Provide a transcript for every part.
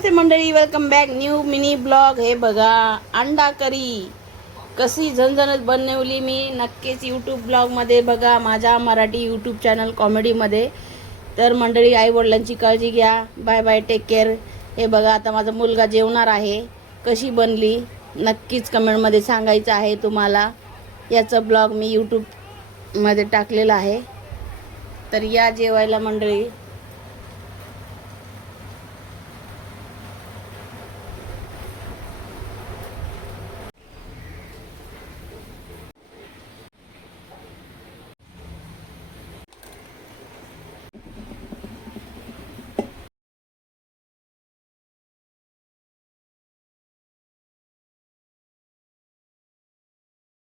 नमस्ते मंडळी, welcome back new mini blog. हे बघा, अंडा करी कशी झणझणीत बनवली मी नक्कीच यूट्यूब ब्लॉगमध्ये बघा, माझ्या मराठी यूट्यूब चॅनल कॉमेडीमध्ये. तर मंडळी, आई वडिलांची काळजी घ्या. Bye bye, take care. हे बघा, आता माझा मुलगा जेवणार आहे. कशी बनली नक्कीच कमेंटमध्ये सांगायचं आहे तुम्हाला. याचा ब्लॉग मी यूट्यूबमध्ये टाकलेला आहे, तर या जेवायला मंडळी.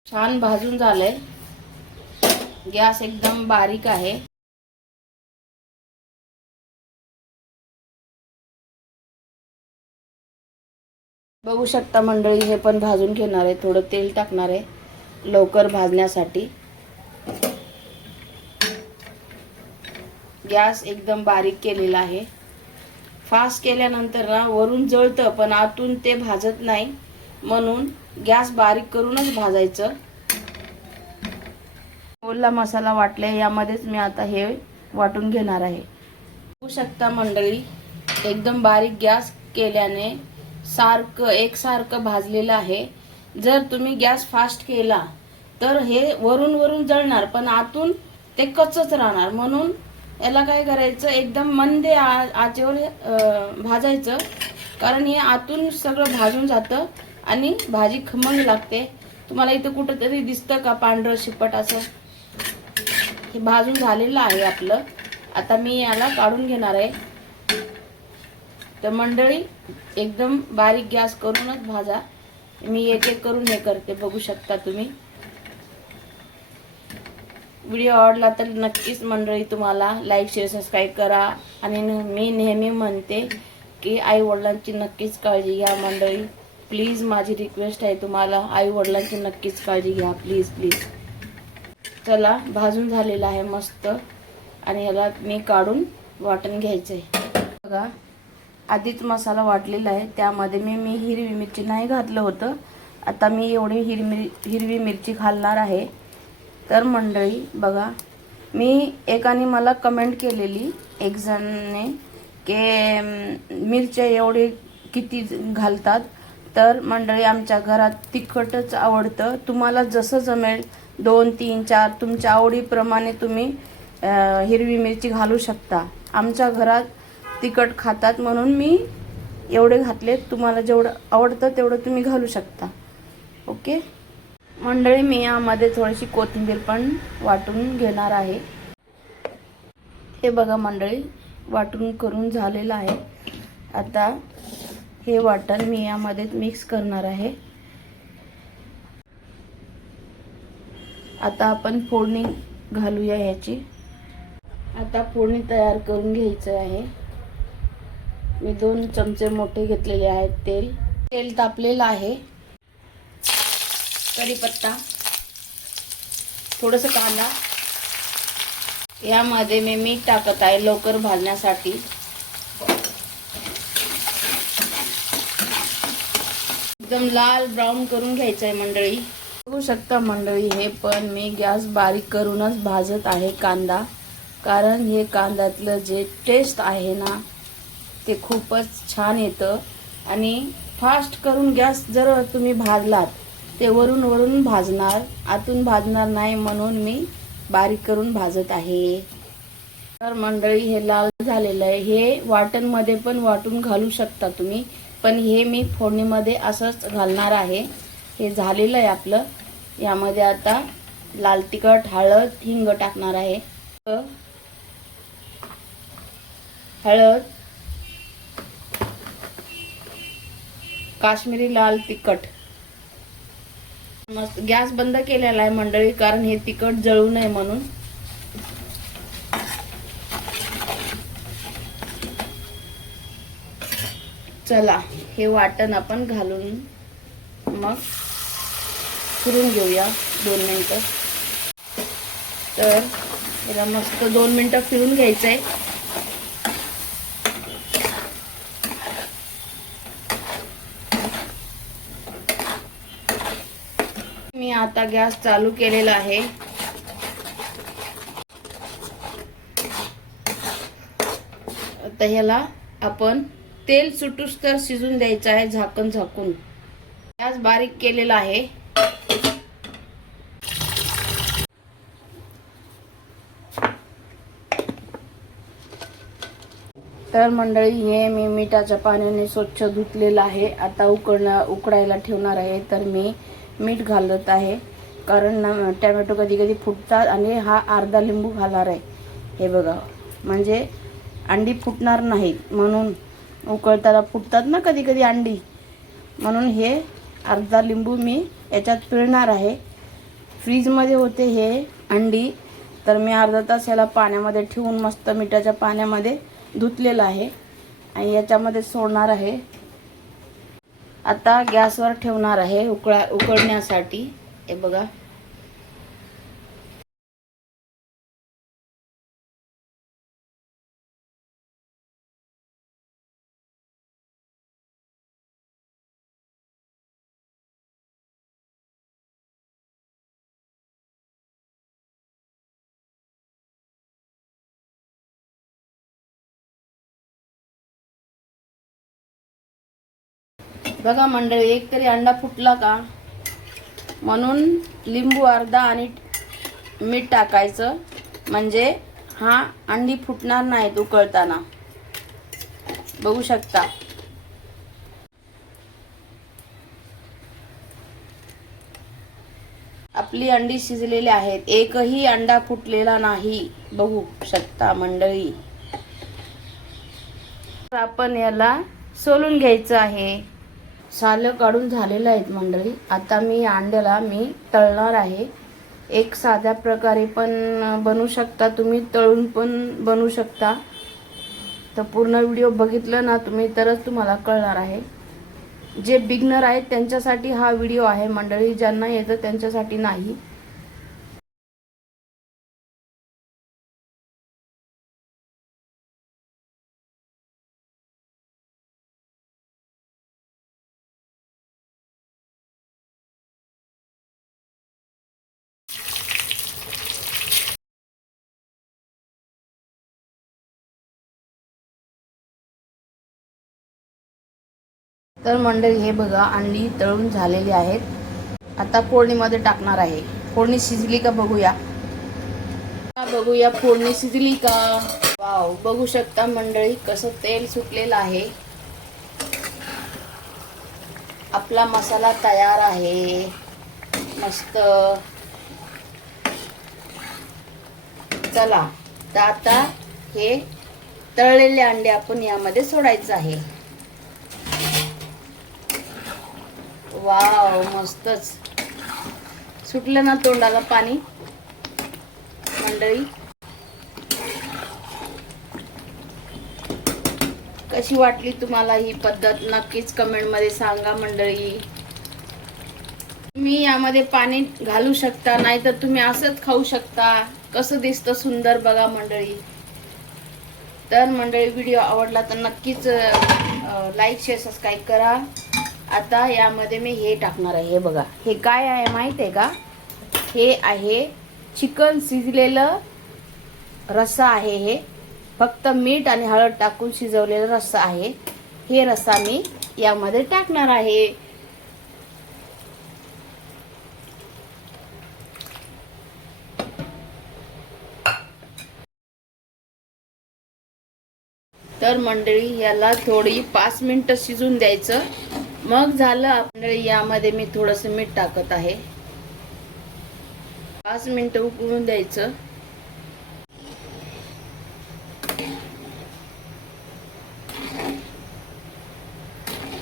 छान भाजून झालंय. गॅस एकदम बारीक आहे. बघू शकता मंडळी, हे पण भाजून घेणार आहे. थोडं तेल टाकणार आहे लवकर भाजण्यासाठी. गॅस एकदम बारीक केलेला आहे. फास्ट केल्यानंतर ना वरून जळतं पण आतून ते भाजत नाही, म्हणून गॅस बारीक करूनच भाजायचं. ओला मसाला वाटले, यामध्येच मी आता हे वाटून घेणार आहे. बघू शकता मंडळी, एकदम बारीक गॅस केल्याने एकसारखं भाजलेलं आहे. जर तुम्ही गॅस फास्ट केला तर हे वरून वरून जळणार पण आतून ते कच्चच राहणार. म्हणून याला काय करायचं, एकदम मंद आचेवर भाजायचं, कारण हे आतून सगळं भाजून जातं आणि भाजी खमंग लागते. तुम्हाला इथं कुठंतरी दिसतं का पांढरं शिपट असं? हे भाजून झालेलं आहे आपलं. आता मी याला काढून घेणार आहे. तर मंडळी, एकदम बारीक गॅस करूनच भाजा. मी एक एक करून हे करते, बघू शकता तुम्ही. व्हिडिओ आवडला तर नक्कीच मंडळी तुम्हाला लाईक शेअर सबस्क्राईब करा. आणि मी नेहमी म्हणते की आई वडिलांची नक्कीच काळजी घ्या मंडळी. प्लीज, माझी रिक्वेस्ट आहे तुम्हाला, आई वडिलांची नक्कीच काळजी घ्या, प्लीज प्लीज. चला, भाजून झालेला आहे मस्त. आणि याला मी काढून वाटण घ्यायचं आहे. बघा, आधीच मसाला वाटलेला आहे. त्यामध्ये मी हिरवी मिरची नाही घातलं होतं. आता मी एवढी हिरवी मिरची घालणार आहे. तर मंडळी बघा, एकाने मला कमेंट केलेली, एक जणने, की मिरच्या एवढे किती घालतात. तर मंडळी, आमच्या घरात तिखटच आवडतं. तुम्हाला जसं जमेल 2, 3, 4 तुमच्या आवडीप्रमाणे तुम्ही हिरवी मिरची घालू शकता. आमच्या घरात तिखट खातात म्हणून मी एवढे घातले. तुम्हाला जेवढं आवडतं तेवढं तुम्ही घालू शकता. ओके मंडळी, मी यामध्ये थोडीशी कोथिंबीर पण वाटून घेणार आहे. हे बघा मंडळी, वाटून करून झालेलं आहे. आता हे वाटण मी यामध्ये मिक्स करणार आहे. आता आपण फोडणी घालूया ह्याची. आता फोडणी तयार करून घ्यायचं आहे. मी 2 चमचे मोठे घेतलेले आहेत तेल तापलेलं आहे. कढीपत्ता, थोडंसं कांदा, यामध्ये मी मीठ टाकत आहे लवकर भाजण्यासाठी. एकदम लाल ब्राऊन करून घ्यायचं आहे मंडळी. बघू शकता मंडळी, हे पण मी गॅस बारीक करूनच भाजत आहे कांदा, कारण हे कांद्यातलं जे टेस्ट आहे ना ते खूपच छान येतं. आणि फास्ट करून गॅस जर तुम्ही भाजलात ते वरून वरून भाजणार, आतून भाजणार नाही, म्हणून मी बारीक करून भाजत आहे. तर मंडळी, हे लाल झालेलं आहे. हे वाटणमध्ये पण वाटून घालू शकता तुम्ही, पण हे मी फोडणीमध्ये असंच घालणार आहे. हे झालेलं आहे आपलं. यामध्ये आता लाल तिखट, हळद, हिंग टाकणार आहे. हळद, काश्मीरी लाल तिखट. मस्त गॅस बंद केलेला आहे मंडळी, कारण हे तिखट जळू नये म्हणून. चला, हे वाटण आपण घालून मग फिरून घेऊया 2 मिनिटं. तर याला मस्त 2 मिनिटं फिरून घ्यायचंय. मी आता गॅस चालू केलेला आहे. आता ह्याला आपण तेल सुटूस तर शिजून द्यायचं आहे झाकण झाकून. गॅस बारीक केलेला आहे. तर मंडळी हे मी मिठाच्या पाण्याने स्वच्छ धुतलेलं आहे. आता उकडायला ठेवणार आहे. तर मी मीठ घालत आहे कारण टोमॅटो कधी कधी फुटतात आणि हा अर्धा लिंबू घालणार आहे. हे बघा, म्हणजे अंडी फुटणार नाहीत म्हणून. उकळताना फुटतात ना कधी कधी अंडी, म्हणून हे अर्धा लिंबू मी याच्यात पिळणार आहे. फ्रीजमध्ये होते हे अंडी, तर मी अर्धा तास याला पाण्यामध्ये ठेवून मस्त मिठाच्या पाण्यामध्ये धुतलेलं आहे आणि याच्यामध्ये सोडणार आहे. आता गॅसवर ठेवणार आहे उकळण्यासाठी. हे बघा, बघा मंडळी, एक तरी अंडा फुटला का, म्हणून लिंबू अर्धा आणि मीठ टाकायचं, म्हणजे हा अंडी फुटणार नाहीत उकळताना. बघू शकता. आपली अंडी शिजलेली आहेत, एकही अंडा फुटलेला नाही. बघू शकता मंडळी. आपण याला सोलून घ्यायचं आहे. सालं काढून झालेलं आहेत मंडळी. आता मी अंड्याला तळणार आहे. एक साध्या प्रकारे पण बनवू शकता तुम्ही, तळून पण बनवू शकता. तर पूर्ण व्हिडिओ बघितलं ना तुम्ही तरच तुम्हाला कळणार आहे. जे बिगनर आहेत त्यांच्यासाठी हा व्हिडिओ आहे मंडळी, ज्यांना येतं त्यांच्यासाठी नाही. तर मंडळी हे बघा, अंडी तळून झालेली आहेत. आता फोडणीमध्ये टाकणार आहे. फोडणी शिजली का बघूया. बघूया फोडणी शिजली का. वाव, बघू शकता मंडळी कसं तेल सुटलेलं आहे. आपला मसाला तयार आहे मस्त. चला, तर आता हे तळलेले अंडे आपण यामध्ये सोडायचं आहे. वाव, मस्तच सुटलं ना तोंडाला पाणी मंडळी. कशी वाटली तुम्हाला ही पद्धत, नक्कीच कमेंट मध्ये सांगा मंडळी. तुम्ही यामध्ये पाणी घालू शकता, नाहीतर तुम्ही असंच खाऊ शकता. कसं दिसतं सुंदर बघा मंडळी. तर मंडळी, व्हिडिओ आवडला तर नक्कीच लाईक शेअर सबस्क्राईब करा. आता यामध्ये मी हे टाकणार आहे. हे बघा, हे काय आहे माहित आहे का. हे आहे चिकन शिजलेलं रस्सा आहे. हे फक्त मीठ आणि हळद टाकून शिजवलेला रस्सा आहे. हे रस्सा मी यामध्ये टाकणार आहे. तर मंडळी याला थोडी 5 मिनिटं शिजून द्यायचं. मग झालं मंडळी. यामध्ये मी थोडंसं मीठ टाकत आहे. 5 मिनिटं उकळून द्यायचं.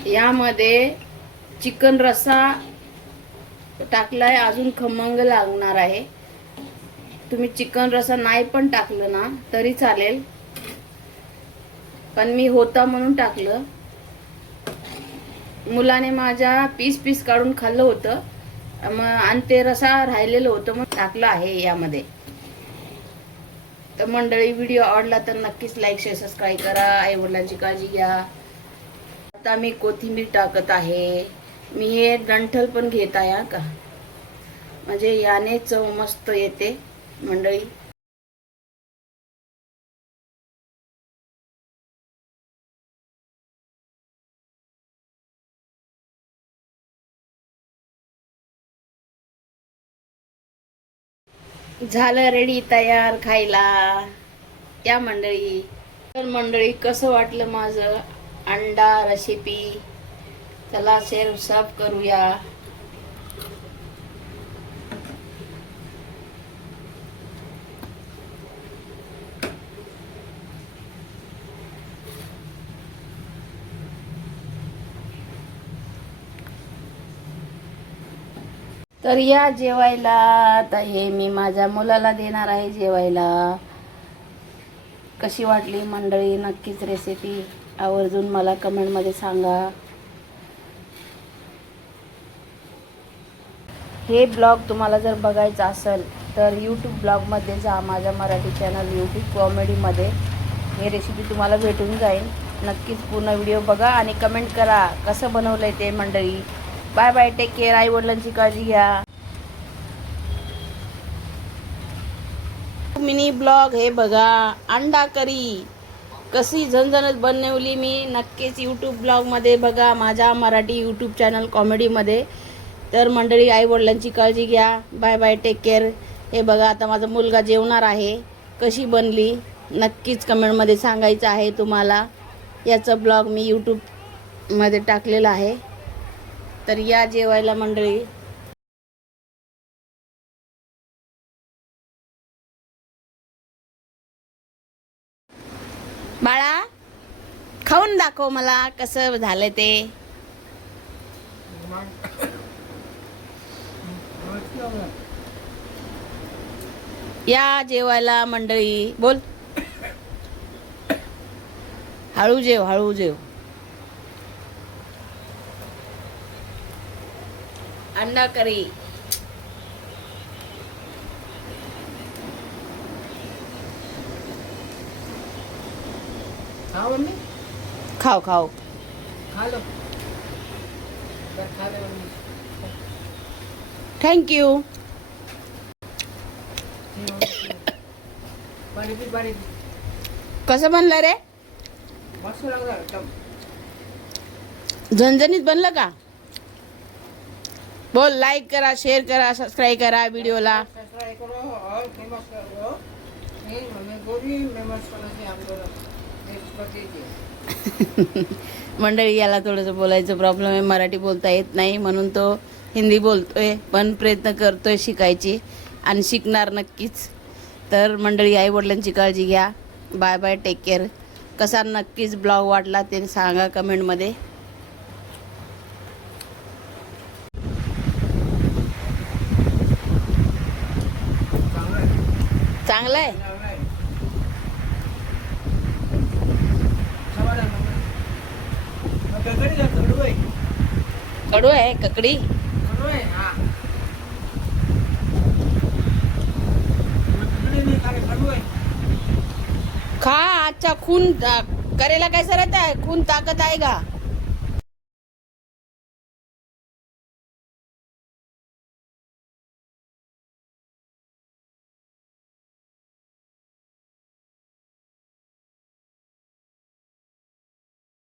यामध्ये चिकन रस्सा टाकलाय, अजून खमंग लागणार आहे. तुम्ही चिकन रस्सा नाही पण टाकलं ना तरी चालेल, पण मी होता म्हणून टाकलं. मुलाने माझ्या पीस काढून खाल्लं होतं, आणि ते रसा राहिलेलं होतं मग टाकलं आहे यामध्ये. तर मंडळी, व्हिडिओ आवडला तर नक्कीच लाईक शेअर सबस्क्राईब करा. आई वडिलांची काळजी घ्या. आता मी कोथिंबीर टाकत आहे. मी हे डंठल पण घेत आहे का. म्हणजे याने चव मस्त येते मंडळी. झालं रेडी तयार खायला या मंडळी. तर मंडळी कसं वाटलं माझं अंडा रेसिपी, चला शेर सर्व करूया. तर या जेवायला. आता हे मी माझ्या मुलाला देणार आहे जेवायला. कशी वाटली मंडळी नक्कीच रेसिपी आवर्जून मला कमेंटमध्ये सांगा. हे ब्लॉग तुम्हाला जर बघायचा असेल तर यूट्यूब ब्लॉगमध्ये जा, माझ्या मराठी चॅनल यूट्यूब कॉमेडीमध्ये हे रेसिपी तुम्हाला भेटून जाईल. नक्कीच पूर्ण व्हिडिओ बघा आणि कमेंट करा कसं बनवलं आहे ते मंडळी. Bye bye, take care. आई वडिलांची काळजी घ्या. मिनी ब्लॉग हे बघा, अंडा करी कशी झणझणीत बनवली मी. नक्कीच यूट्यूब ब्लॉगमध्ये बघा, माझ्या मराठी यूट्यूब चॅनल कॉमेडीमध्ये. तर मंडळी आई वडिलांची काळजी घ्या. Bye bye, take care. हे बघा आता माझा मुलगा जेवणार आहे. कशी बनली नक्कीच कमेंटमध्ये सांगायचं आहे तुम्हाला. याचा ब्लॉग मी यूट्यूबमध्ये टाकलेला आहे. तर या जेवायला मंडळी. बाळा खाऊन दाखव मला कसं झालं ते. या जेवायला मंडळी. बोल, हळू जेव, हळू जेव. अंडा करी. खाओ खाओ. Thank you. कसं बनलं रे? झणझणीत बनलं का? बोल, लाईक करा, शेअर करा, सबस्क्राईब करा व्हिडिओला. मंडळी याला थोडंसं बोलायचं प्रॉब्लेम आहे, मराठी बोलता येत नाही म्हणून तो हिंदी बोलतोय. पण प्रयत्न करतोय शिकायची आणि शिकणार नक्कीच. तर मंडळी आई वडिलांची काळजी घ्या. Bye bye, take care. कसा नक्कीच ब्लॉग वाटला ते सांगा कमेंटमध्ये. चांगला आहे. कडू आहे ककडी. खा. अच्छा खून करेला कैसा रहता है? खून ताकत आएगा.